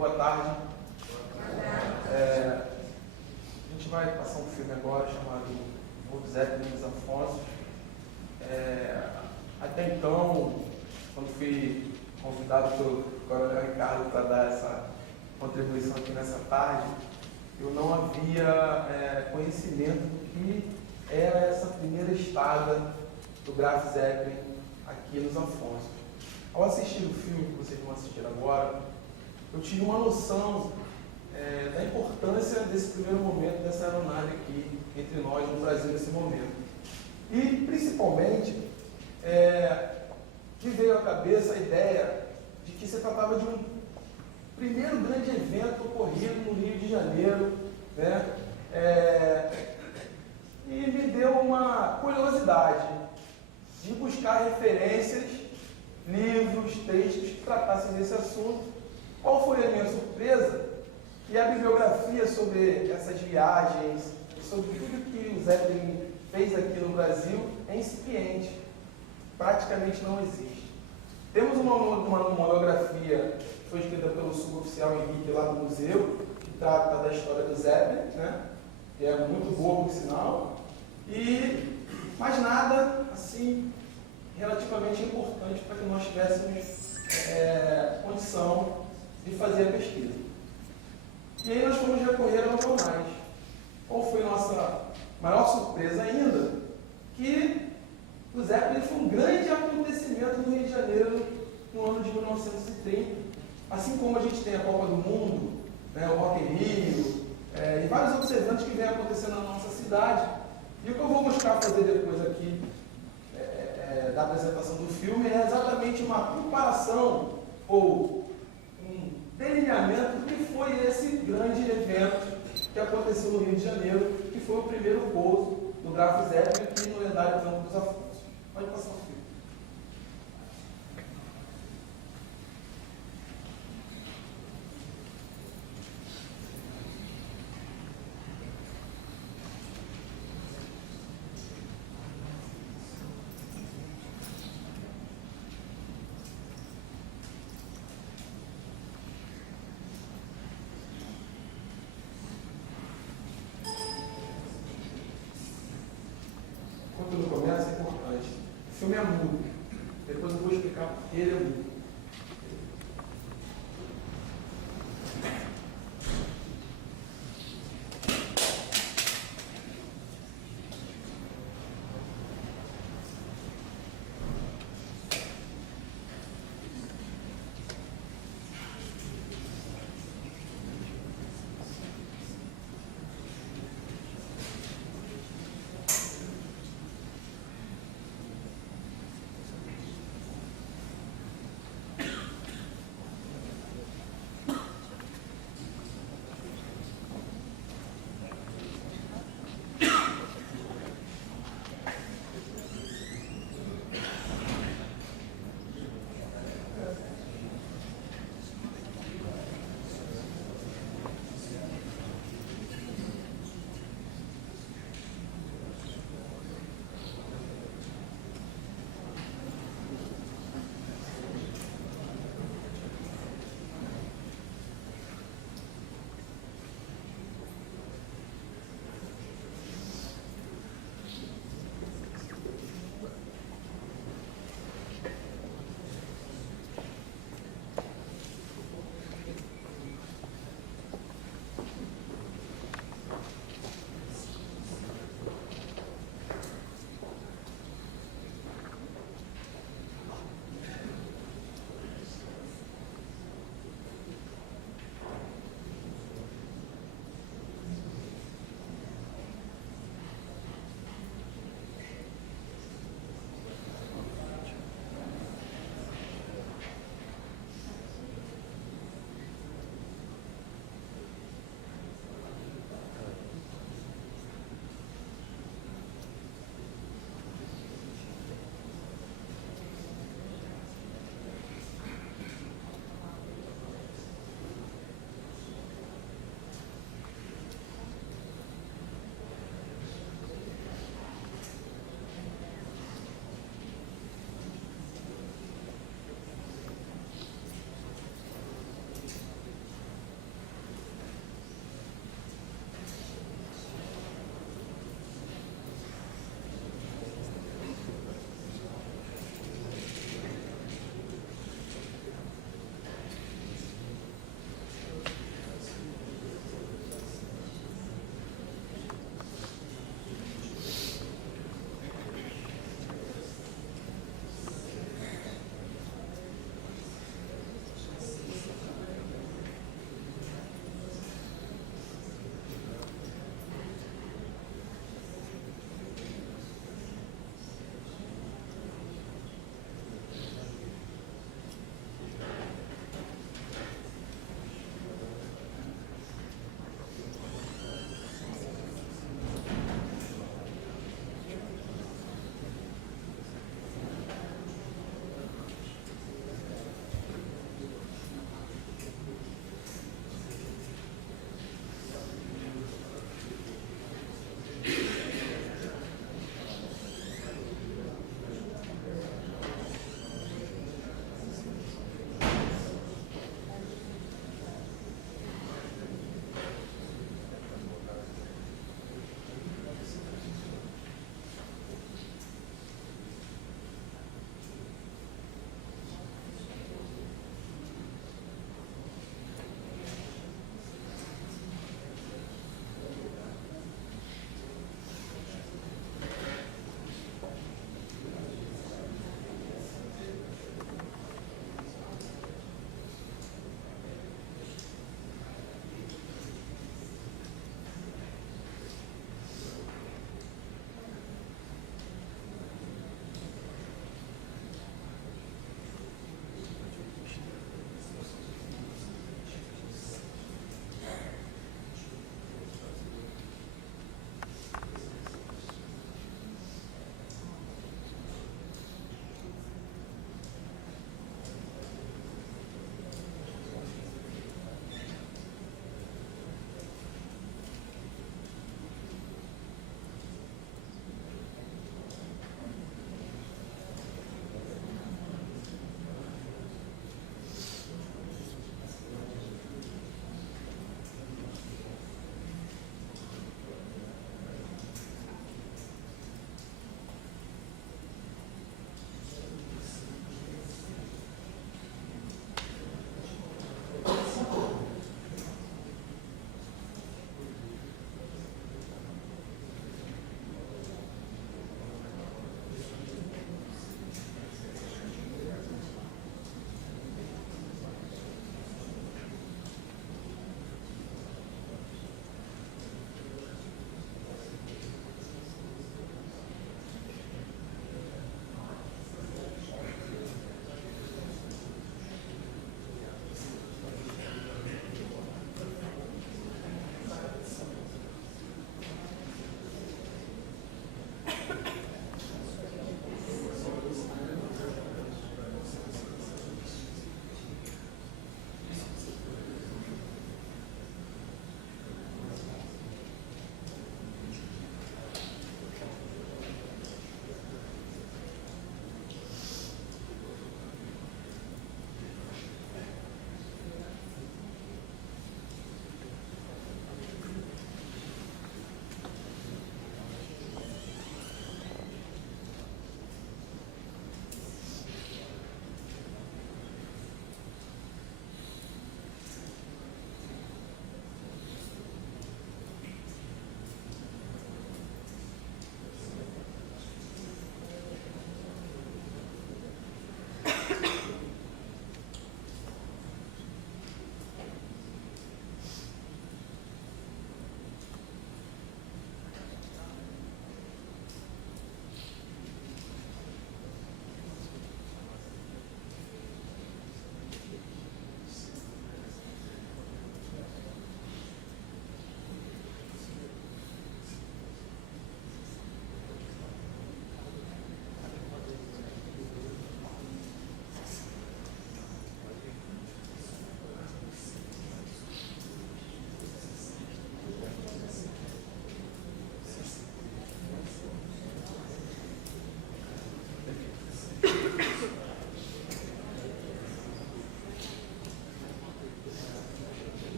Boa tarde. A gente vai passar um filme agora chamado Led Zeppelin dos Afonsos. Até então, quando fui convidado pelo Coronel Ricardo para dar essa contribuição aqui nessa tarde, eu não havia conhecimento do que era essa primeira estada do Graf Zeppelin aqui nos Afonsos. Ao assistir o filme que vocês vão assistir agora, eu tive uma noção da importância desse primeiro momento dessa aeronave aqui entre nós no Brasil nesse momento. E, principalmente, me veio à cabeça a ideia de que se tratava de um primeiro grande evento ocorrido no Rio de Janeiro, né? E me deu uma curiosidade de buscar referências, livros, textos que tratassem desse assunto. Qual foi a minha surpresa? Que a bibliografia sobre essas viagens, sobre tudo que o Zeppelin fez aqui no Brasil, é incipiente. Praticamente não existe. Temos uma monografia que foi escrita pelo suboficial Henrique lá do museu, que trata da história do Zeppelin, né? Que é muito boa, por sinal. Mas nada, assim, relativamente importante para que nós tivéssemos condição de fazer a pesquisa. E aí nós fomos recorrer ao jornais. Qual foi nossa maior surpresa ainda? Que o Zeppelin foi um grande acontecimento no Rio de Janeiro no ano de 1930. Assim como a gente tem a Copa do Mundo, né, o Rock in Rio, e vários outros eventos que vêm acontecendo na nossa cidade. E o que eu vou buscar fazer depois aqui da apresentação do filme é exatamente uma comparação ou um delineamento do que foi esse grande evento que aconteceu no Rio de Janeiro, que foi o primeiro pouso do Graf Zeppelin aqui no lendário Campo dos Afonsos. Pode passar o filme. Quando começa é importante. O filme é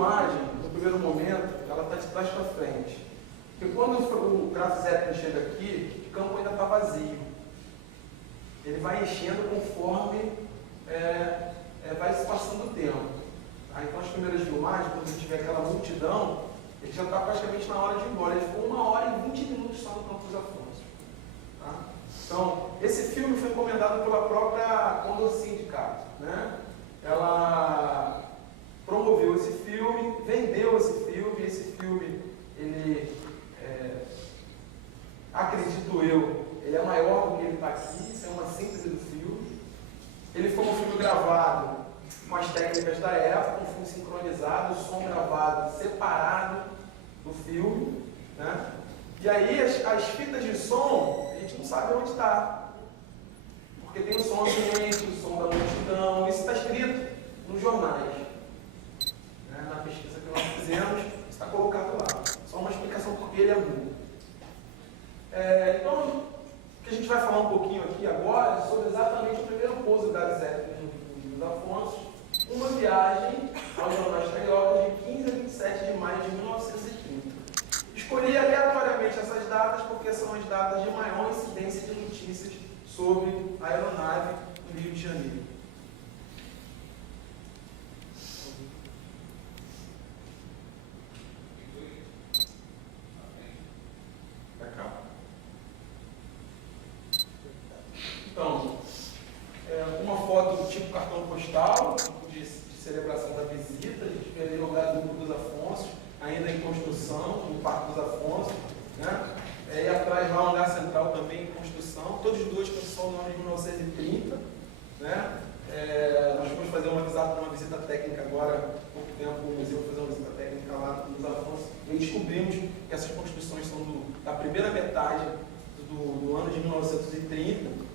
filmagem, no primeiro momento, ela está de trás para frente. Porque quando o Graf Zeppelin chega aqui, o campo ainda está vazio. Ele vai enchendo conforme vai se passando o tempo. Tá? Então, as primeiras filmagens, quando a gente vê aquela multidão, ele já está praticamente na hora de ir embora. Ele ficou 1 hora e 20 minutos só no Campo dos Afonsos. Tá? Então, esse filme foi encomendado pela própria Condor Syndicate, né? Ela promoveu esse filme, vendeu esse filme. Esse filme, ele, acredito eu, ele é maior do que ele está aqui. Isso é uma síntese do filme. Ele foi um filme gravado com as técnicas da época, um filme sincronizado, o som gravado separado do filme, né? E aí as fitas de som, a gente não sabe onde está, porque tem o som ambiente, o som da multidão. Isso está escrito nos jornais, né? Na pesquisa que nós fizemos, está colocado lá. Só uma explicação porque ele é mudo. Então, o que a gente vai falar um pouquinho aqui agora é sobre exatamente o primeiro pouso da Zeppelin dos Afonsos, uma viagem aos jornais cariocas de 15 a 27 de maio de 1930. Escolhi aleatoriamente essas datas porque são as datas de maior incidência de notícias sobre a aeronave no Rio de Janeiro. Então, uma foto do tipo cartão postal, de celebração da visita. A gente vê ali o lugar do Grupo dos Afonsos, ainda em construção, no Parque dos Afonsos, né? E atrás lá o hangar central também em construção, todos os dois construção no ano de 1930, né? Nós fomos fazer uma visita técnica agora, há pouco tempo, o museu fazer uma visita técnica lá nos Afonsos, e descobrimos que essas construções são da primeira metade do ano de 1930.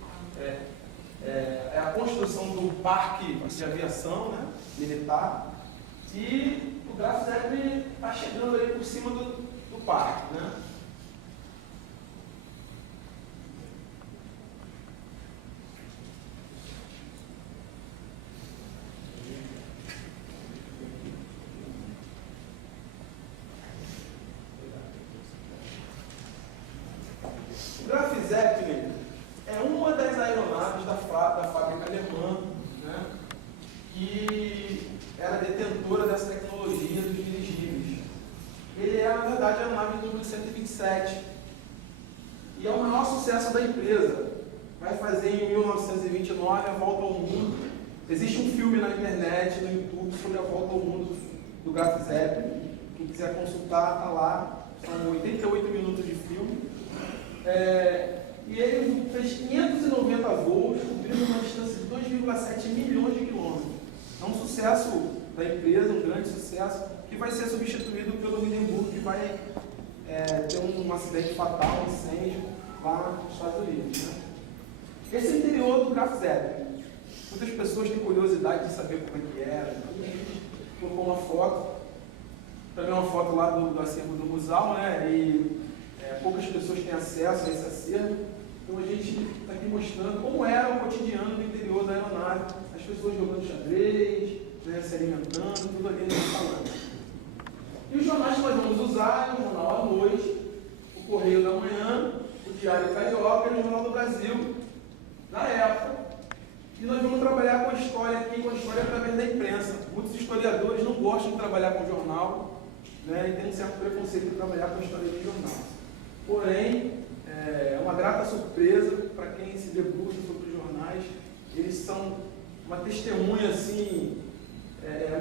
É a construção do parque de aviação, né, militar, e o Graf Zeppelin está chegando ali por cima do parque, né? O Graf Zeppelin é uma das aeronaves da fábrica alemã, né, que era detentora dessa tecnologia dos dirigíveis. Ele é, na verdade, a aeronave número 127 e é o maior sucesso da empresa. Vai fazer em 1929 a volta ao mundo. Existe um filme na internet, no YouTube, sobre a volta ao mundo do Graf Zeppelin. Quem quiser consultar, está lá. São 88 minutos de filme. E ele fez 590 voos, cobrindo uma distância de 2,7 milhões de quilômetros. É um sucesso da empresa, um grande sucesso, que vai ser substituído pelo Hindenburg, que vai ter um acidente fatal, um incêndio lá nos Estados Unidos, né? Esse é o interior do Graf Zeppelin. Muitas pessoas têm curiosidade de saber como é que era. A gente colocou uma foto, também uma foto lá do acervo do Musal, né? E poucas pessoas têm acesso a esse acervo. Então a gente está aqui mostrando como era o cotidiano do interior da aeronave, as pessoas jogando xadrez, né, se alimentando, tudo ali nesse salão. E os jornais que nós vamos usar, o Jornal à Noite, o Correio da Manhã, o Diário Carioca e o Jornal do Brasil, na época. E nós vamos trabalhar com a história aqui, com a história através da imprensa. Muitos historiadores não gostam de trabalhar com jornal, né, e tem um certo preconceito de trabalhar com a história de jornal. Porém, é uma grata surpresa para quem se debruça sobre os jornais. Eles são uma testemunha assim,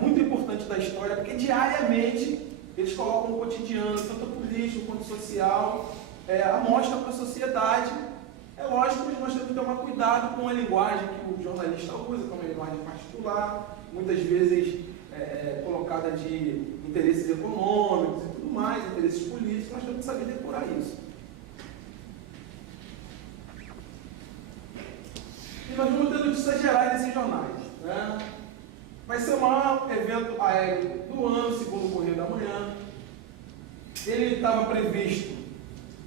muito importante da história, porque diariamente eles colocam o cotidiano, tanto político quanto social, a mostra para a sociedade. É lógico que nós temos que tomar cuidado com a linguagem que o jornalista usa, que é uma linguagem particular, muitas vezes colocada de interesses econômicos e tudo mais, interesses políticos. Nós temos que saber decorar isso. E nós vamos ter notícias gerais desses jornais, né? Vai ser o maior evento aéreo do ano, segundo o Correio da Manhã. Ele estava previsto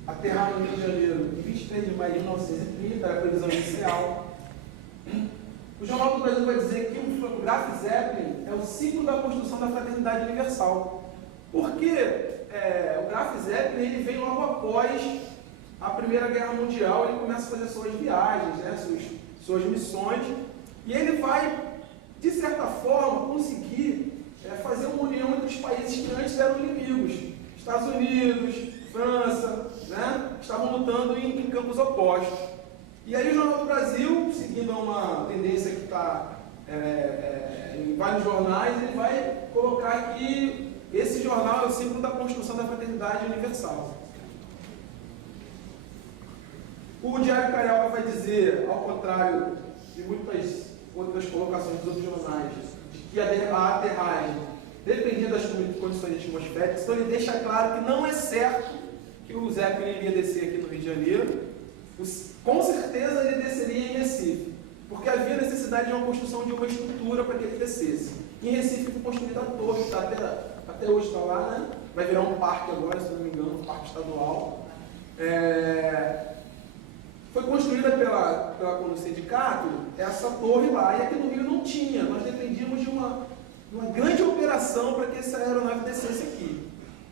aterrar no Rio de Janeiro em 23 de maio de 1930, era a previsão inicial. O Jornal do Brasil vai dizer que o Graf Zeppelin é o ciclo da construção da fraternidade universal. Porque o Graf Zeppelin ele vem logo após a Primeira Guerra Mundial, ele começa a fazer suas viagens, né, suas missões, e ele vai, de certa forma, conseguir fazer uma união entre os países que antes eram inimigos. Estados Unidos, França, né, estavam lutando em campos opostos. E aí o Jornal do Brasil, seguindo uma tendência que está em vários jornais, ele vai colocar que esse jornal é o símbolo da construção da fraternidade universal. O Diário Carioca vai dizer, ao contrário de muitas outras colocações dos outros jornais, de que a aterragem dependia das condições atmosféricas, então ele deixa claro que não é certo que o Zeppelin iria descer aqui no Rio de Janeiro. Com certeza ele desceria em Recife, porque havia necessidade de uma construção de uma estrutura para que ele descesse. Em Recife foi construída a torre, que até hoje está lá, né? Vai virar um parque agora, se não me engano, um parque estadual. Foi construída pelo sindicato essa torre lá, e aqui no Rio não tinha. Nós dependíamos de uma grande operação para que essa aeronave descesse aqui.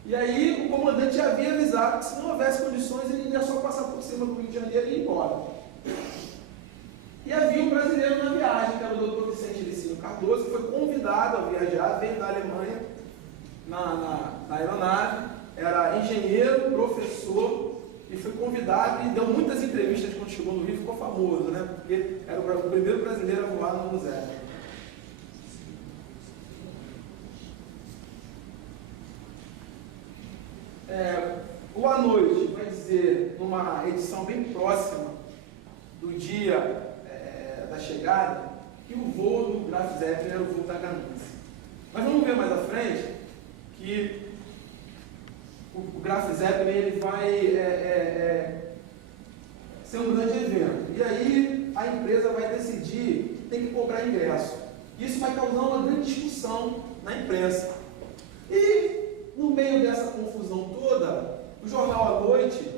E aí o comandante já havia avisado que se não houvesse condições, ele ia só passar por cima do Rio de Janeiro e ir embora. E havia um brasileiro na viagem, que era o Dr. Vicente Licínio Cardoso, que foi convidado a viajar, veio da Alemanha na aeronave, era engenheiro, professor, e foi convidado e deu muitas entrevistas quando chegou no Rio, ficou famoso, né? Porque era o primeiro brasileiro a voar no Zeppelin. O À Noite vai dizer, numa edição bem próxima do dia da chegada, que o voo do Graf Zeppelin era o voo da ganância. Mas vamos ver mais à frente que o Graf Zeppelin ele vai ser um grande evento. E aí a empresa vai decidir que tem que cobrar ingresso. Isso vai causar uma grande discussão na imprensa. E no meio dessa confusão toda, o jornal À Noite,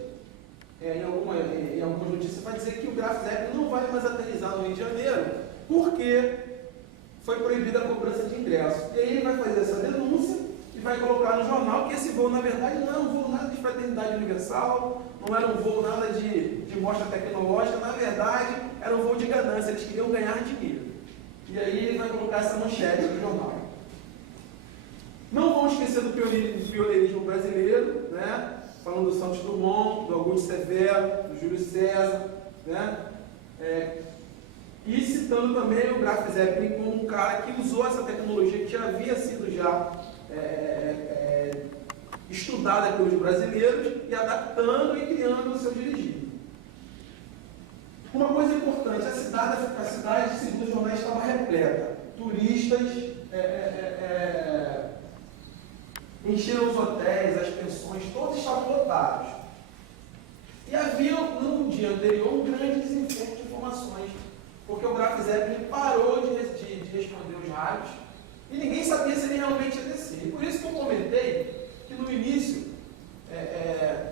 em algumas notícias, vai dizer que o Graf Zeppelin não vai mais aterrissar no Rio de Janeiro, porque foi proibida a cobrança de ingresso. E aí ele vai fazer essa denúncia e vai colocar no jornal que esse voo, na verdade, não era um voo nada de fraternidade universal, não era um voo nada de mostra tecnológica, na verdade, era um voo de ganância, eles queriam ganhar dinheiro. E aí ele vai colocar essa manchete no jornal. Não vamos esquecer do pioneirismo brasileiro, né? Falando do Santos Dumont, do Augusto Severo, do Júlio César, né? E citando também o Graf Zeppelin como um cara que usou essa tecnologia que já havia sido estudada pelos brasileiros e adaptando e criando o seu dirigível. Uma coisa importante, a cidade, segundo os jornais, estava repleta. Turistas encheram os hotéis, as pensões, todos estavam lotados. E havia, no dia anterior, um grande desencontro de informações, porque o Graf Zeppelin parou de responder os rádios e ninguém sabia se ele realmente ia descer. E por isso que eu comentei que no início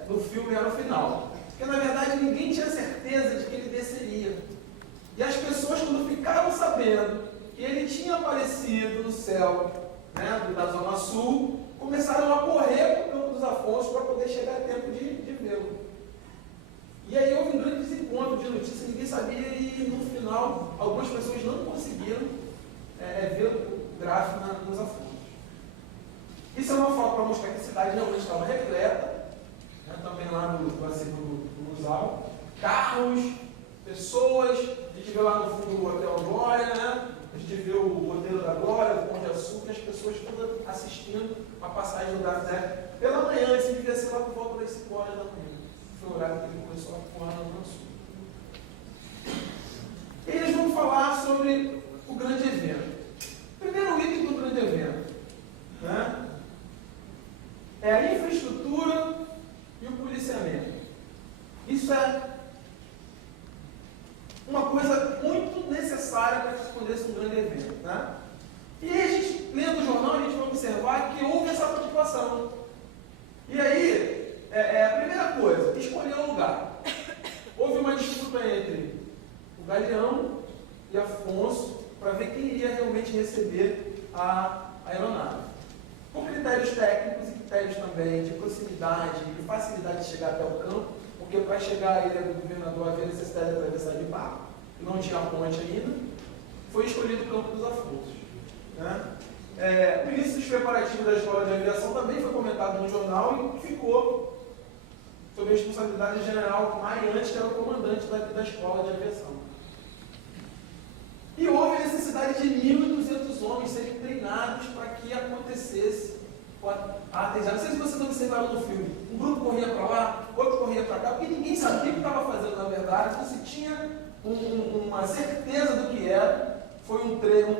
do filme era o final. Porque na verdade ninguém tinha certeza de que ele desceria. E as pessoas, quando ficaram sabendo que ele tinha aparecido no céu, né, da Zona Sul, começaram a correr para o Campo dos Afonsos para poder chegar a tempo de vê-lo. E aí houve um grande desencontro de notícias, ninguém sabia, e no final algumas pessoas não conseguiram ver o Graf nos Afonsos. Isso é uma foto para mostrar que a cidade realmente estava repleta, né, também lá no acervo do Museu. Carros, pessoas, a gente vê lá no fundo o Hotel Glória, né? A gente vê o roteiro da Glória, o Pão de Açúcar, as pessoas todas assistindo a passagem do Graf Zeppelin. Pela manhã, isso devia ser lá por volta das 5 horas da manhã. Foi o horário que ele começou a voar no Sul. Eles vão falar sobre o grande evento. Primeiro item do grande evento, né? É a infraestrutura e o policiamento. Isso é uma coisa muito necessária para que se escondesse um grande evento, né? E aí, a gente, lendo o jornal, a gente vai observar que houve essa preocupação. E aí, a primeira coisa, escolher o lugar. Houve uma disputa entre o Galeão e Afonso para ver quem iria realmente receber a aeronave. Com critérios técnicos e critérios também de proximidade e facilidade de chegar até o campo, porque para chegar à ilha do governador havia necessidade de atravessar de barco, e não tinha ponte ainda, foi escolhido o Campo dos Afonsos. Né? O início dos preparativos da escola de aviação também foi comentado no jornal e ficou sob a responsabilidade do general Mariante, que era o comandante da escola de aviação. E houve a necessidade de 1.200 homens serem treinados para que acontecesse a aterrissagem. Não sei se vocês observaram no filme. Um grupo corria para lá, outro corria para cá, porque ninguém sabia o que estava fazendo na verdade, não se tinha uma certeza do que era. Foi um treino,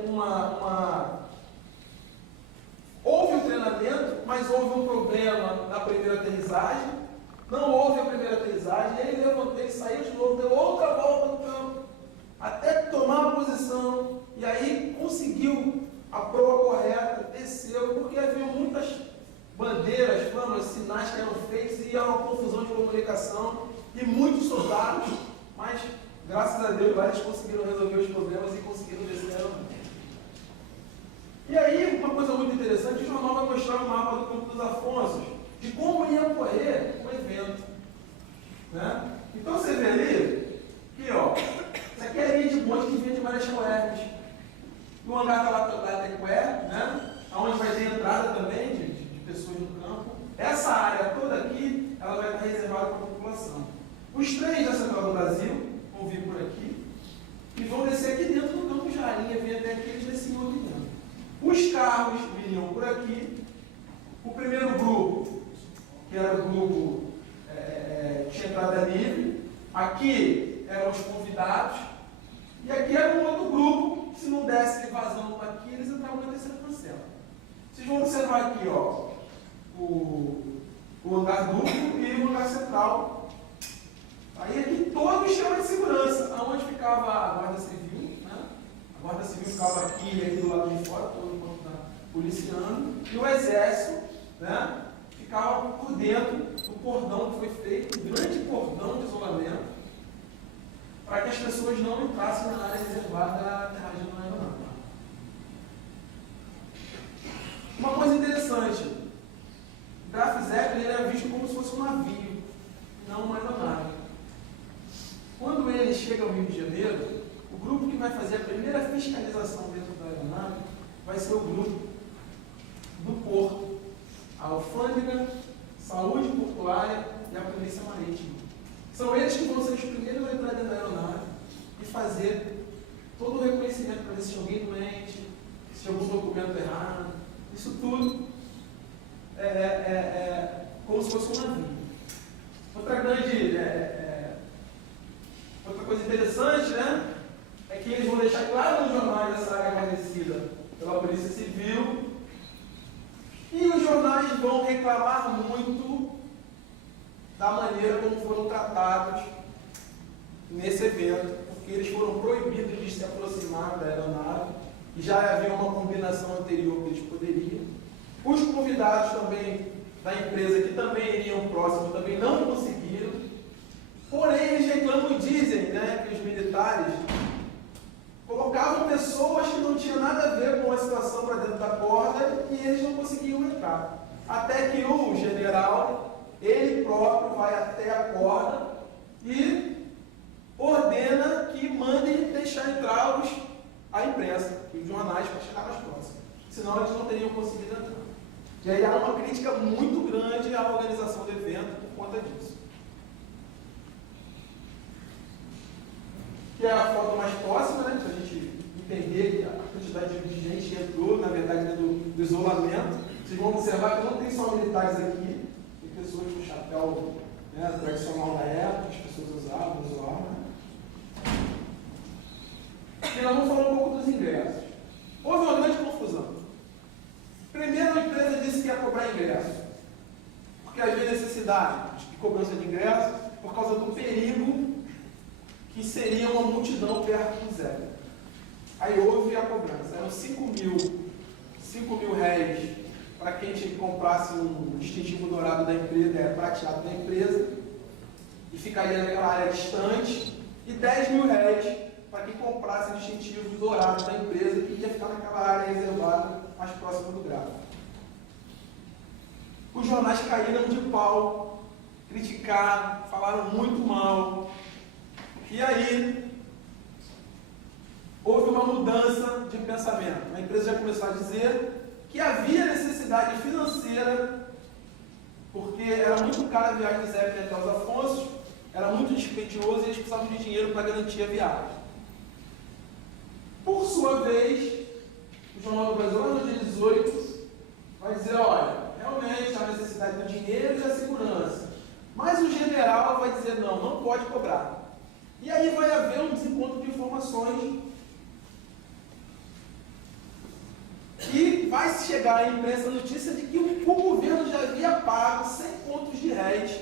houve um treinamento, mas houve um problema na primeira aterrissagem. Não houve a primeira aterrissagem, e ele levantou, ele saiu de novo, deu outra volta no campo, até tomar a posição, e aí conseguiu a proa correta, desceu, porque havia muitas bandeiras, flâmulas, sinais que eram feitos, e era uma confusão de comunicação, e muitos soldados, mas graças a Deus lá eles conseguiram resolver os problemas e conseguiram descer a aeronave. E aí, uma coisa muito interessante, o jornal vai mostrar o mapa do Campo dos Afonsos, de como ia ocorrer o evento. Né? Então você vê ali, que ó, isso aqui é a linha de bonde que vinha de Marechal Hermes. E o hangar da Tecué, né? Onde vai ter entrada também de pessoas no campo. Essa área toda aqui, ela vai estar reservada para a população. Os trens da Central do Brasil vão vir por aqui e vão descer aqui dentro do campo de Arinha, vir até aqui, eles desciam aqui dentro. Os carros viriam por aqui. O primeiro grupo, que era o grupo tinha entrada livre, aqui eram os convidados, e aqui era um outro grupo, que se não desse vazão aqui, eles entravam na terceira cancela. Vocês vão observar aqui, ó, o hangar duplo e o hangar central. Aí aqui todo o esquema de segurança, aonde ficava a Guarda Civil, né? A Guarda Civil ficava aqui e aqui do lado de fora, todo mundo policiando, e o Exército, né? Ficava por dentro do cordão que foi feito, um grande cordão de isolamento, para que as pessoas não entrassem na área reservada da aterragem na aeronave. Uma coisa interessante, o Graf Zeppelin era visto como se fosse um navio, não uma aeronave. Quando ele chega ao Rio de Janeiro, o grupo que vai fazer a primeira fiscalização dentro da aeronave vai ser o grupo do Porto, a Alfândega, Saúde Portuária e a Polícia Marítima. São eles que vão ser os primeiros a entrar dentro da aeronave e fazer todo o reconhecimento para ver se tinha alguém doente, se tinha algum documento errado. Isso tudo como se fosse um navio. Outra coisa interessante, né, é que eles vão deixar claro nos jornais essa área guarnecida pela Polícia Civil, e os jornais vão reclamar muito da maneira como foram tratados nesse evento, porque eles foram proibidos de se aproximar da aeronave, e já havia uma combinação anterior que eles poderiam. Os convidados também da empresa, que também iriam próximo, também não conseguiram. Porém, eles reclamam e dizem, né, que os militares colocavam pessoas que não tinham nada a ver com a situação para dentro da corda e eles não conseguiam entrar. Até que o general, ele próprio, vai até a corda e ordena que mandem deixar entrar a imprensa, os jornais, para chegar mais próximo. Senão eles não teriam conseguido entrar. E aí há uma crítica muito grande à organização do evento por conta disso. Que é a foto mais próxima, né, para a gente entender a quantidade de gente que entrou, na verdade, do isolamento. Vocês vão observar que não tem só militares aqui, tem pessoas com chapéu, né, tradicional da época, as pessoas usavam. Né? E nós vamos falar um pouco dos ingressos. Houve uma grande confusão. Primeiro, a empresa disse que ia cobrar ingresso, porque havia necessidade de cobrança de ingresso por causa do perigo que seria uma multidão perto do Zé. Aí houve a cobrança, eram 5 mil réis para quem tinha que comprasse um distintivo dourado da empresa, prateado da empresa, e ficaria naquela área distante, e 10 mil réis para quem comprasse distintivos dourados da empresa, que ia ficar naquela área reservada mais próxima do gráfico. Os jornais caíram de pau, criticaram, falaram muito mal. E aí, houve uma mudança de pensamento. A empresa já começou a dizer que havia necessidade financeira, porque era muito cara a viagem de Zeppelin até os Afonsos, era muito dispendioso e eles precisavam de dinheiro para garantir a viagem. Por sua vez, o Jornal do Brasil, lá no dia 18, vai dizer, olha, realmente há necessidade do dinheiro e da segurança. Mas o general vai dizer, não, não pode cobrar. E aí vai haver um desencontro de informações e vai chegar à imprensa a notícia de que o governo já havia pago 100 contos de réis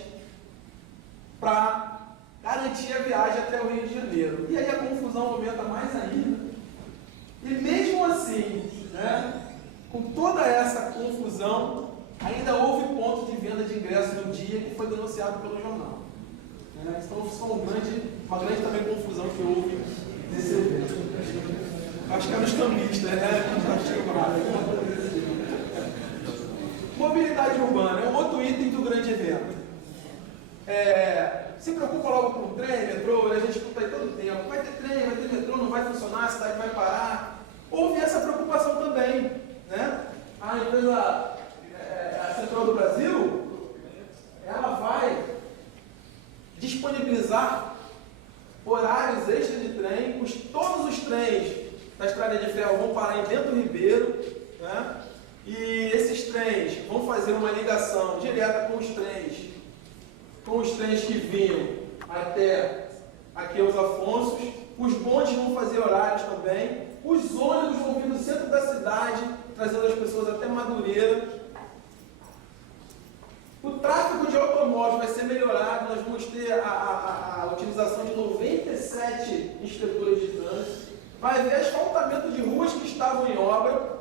para garantir a viagem até o Rio de Janeiro. E aí a confusão aumenta mais ainda. E mesmo assim, né, com toda essa confusão, ainda houve ponto de venda de ingressos no dia que foi denunciado pelo jornal. Então, foi uma grande também confusão que houve nesse evento. Acho que era os cambistas, né? Mobilidade urbana é um outro item do grande evento. Se preocupa logo com trem, metrô, a gente escuta aí todo tempo. Vai ter trem, vai ter metrô, não vai funcionar, a cidade vai parar. Houve essa preocupação também, né? A empresa a Central do Brasil, ela vai disponibilizar horários extras de trem, todos os trens da Estrada de Ferro vão parar em Bento Ribeiro, né? E esses trens vão fazer uma ligação direta com os trens que vinham até aqui aos Afonsos. Os bondes vão fazer horários também, os ônibus vão vir no centro da cidade, trazendo as pessoas até Madureira. O tráfego de automóveis vai ser melhorado, nós vamos ter a utilização de 97 inspetores de trânsito, vai haver asfaltamento de ruas que estavam em obra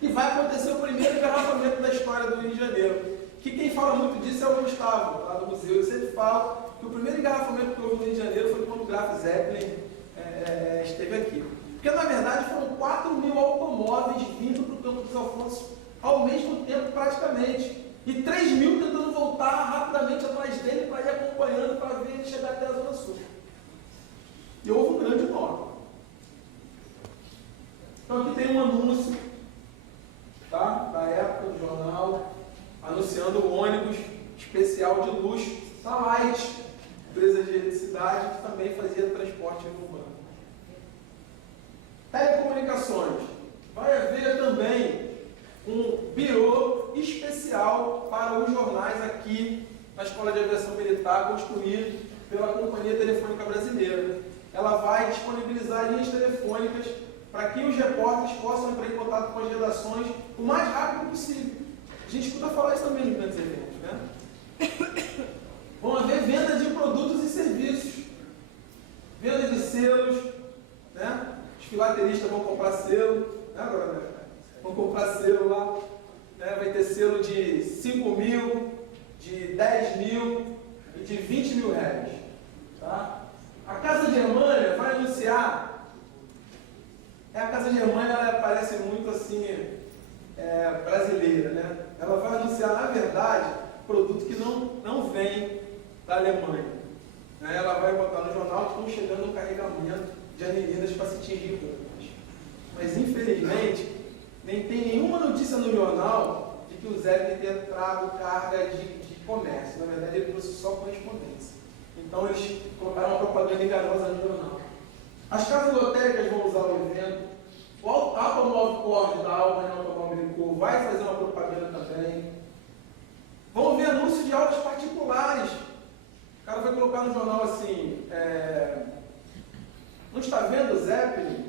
e vai acontecer o primeiro engarrafamento da história do Rio de Janeiro. Que quem fala muito disso é o Gustavo, lá do museu. Ele sempre fala que o primeiro engarrafamento que houve no Rio de Janeiro foi quando o Graf Zeppelin esteve aqui. Porque, na verdade, foram 4.000 automóveis vindo para o Campo dos Afonsos ao mesmo tempo, praticamente. E 3.000 tentando voltar rapidamente atrás dele para ir acompanhando, para ver ele chegar até a Zona Sul. E houve um grande nó. Então, aqui tem um anúncio, tá, da época do jornal, anunciando o ônibus especial de luxo da Light, empresa de eletricidade, que também fazia transporte urbano. Telecomunicações. Vai haver também um birô especial para os jornais aqui na Escola de Aviação Militar, construído pela Companhia Telefônica Brasileira. Ela vai disponibilizar linhas telefônicas para que os repórteres possam entrar em contato com as redações o mais rápido possível. A gente escuta falar isso também nos grandes eventos, né? Vão haver venda de produtos e serviços, venda de selos, né? Os filateristas vão comprar selo, né? Vão comprar selo lá, né? Vai ter selo de 5.000, de 10.000 e de 20.000 réis, tá? A Casa Germânia vai anunciar. A Casa Germânia, ela parece muito assim, brasileira, né? Ela vai anunciar, na verdade, produto que não vem da Alemanha, né? Ela vai botar no jornal que estão chegando no carregamento de anilinas para se tingir roupas. Mas, infelizmente, nem tem nenhuma notícia no jornal de que o Zeppelin tenha trago carga de comércio. Na verdade, ele trouxe só correspondência. Então, eles colocaram uma propaganda enganosa no jornal. As casas lotéricas vão usar o evento. O Automóvel Cord da Alma Automóvel vai fazer uma propaganda também. Vão ver anúncios de aulas particulares. O cara vai colocar no jornal assim: não está vendo o Zeppelin?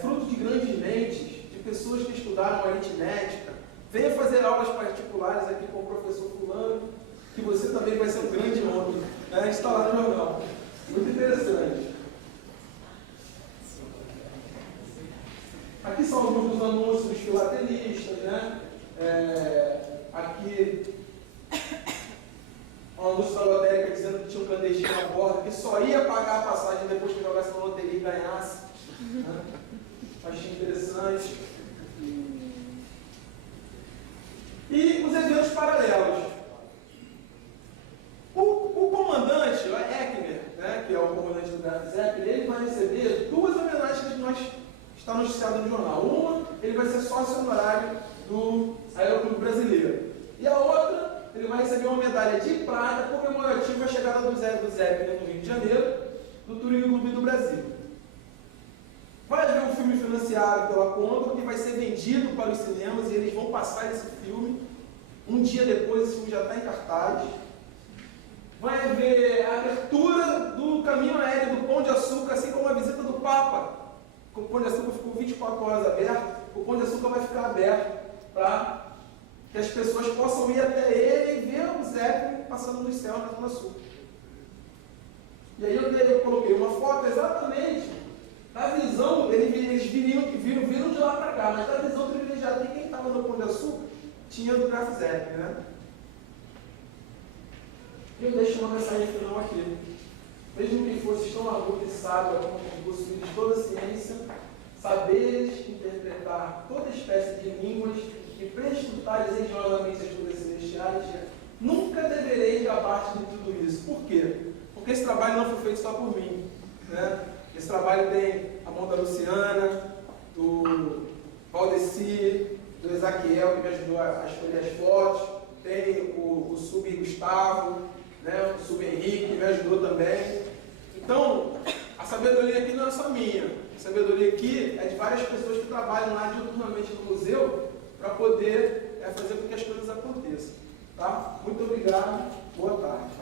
Fruto de grandes mentes, de pessoas que estudaram aritmética. Venha fazer aulas particulares aqui com o professor fulano, que você também vai ser um grande nome. Está lá no jornal. Muito interessante. Aqui são alguns dos anúncios dos filatelistas, né? Aqui, um anúncio da lotérica dizendo que tinha um clandestino a bordo, que só ia pagar a passagem depois que jogasse no nos eventos paralelos. O comandante, o Eckner, né, que é o comandante do Graf Zeppelin, ele vai receber duas homenagens que nós está noticiado no jornal. Uma, ele vai ser sócio honorário do Aeroclube Brasileiro. E a outra, ele vai receber uma medalha de prata comemorativa à chegada do Zeppelin no Rio de Janeiro, do Touring Clube do Brasil. Vai haver um filme financiado pela Condor que vai ser vendido para os cinemas e eles vão passar esse filme. Um dia depois, esse filme já está em cartaz. Vai haver a abertura do caminho aéreo do Pão de Açúcar, assim como a visita do Papa. O Pão de Açúcar ficou 24 horas aberto, o Pão de Açúcar vai ficar aberto para que as pessoas possam ir até ele e ver o Zeppelin passando nos céus na Zona Sul. E aí eu coloquei uma foto exatamente da visão, eles viram de lá para cá, mas da visão privilegiada de quem estava no Pão de Açúcar tinha do Graf Zeppelin, né? E eu deixo uma mensagem final aqui. Mesmo que fosse tão agudo e sábio, como possuídos toda a ciência, saberes interpretar toda espécie de línguas e prescrutares engenhosamente as coisas celestiais, nunca devereis gabar-te de tudo isso. Por quê? Porque esse trabalho não foi feito só por mim, né? Esse trabalho tem a mão da Luciana, do Valdeci, do Ezaquiel, que me ajudou a escolher as fotos, tem o Sub Gustavo, né? O Sub Henrique, que me ajudou também. Então, a sabedoria aqui não é só minha. A sabedoria aqui é de várias pessoas que trabalham lá diuturnamente no museu para poder fazer com que as coisas aconteçam. Tá? Muito obrigado. Boa tarde.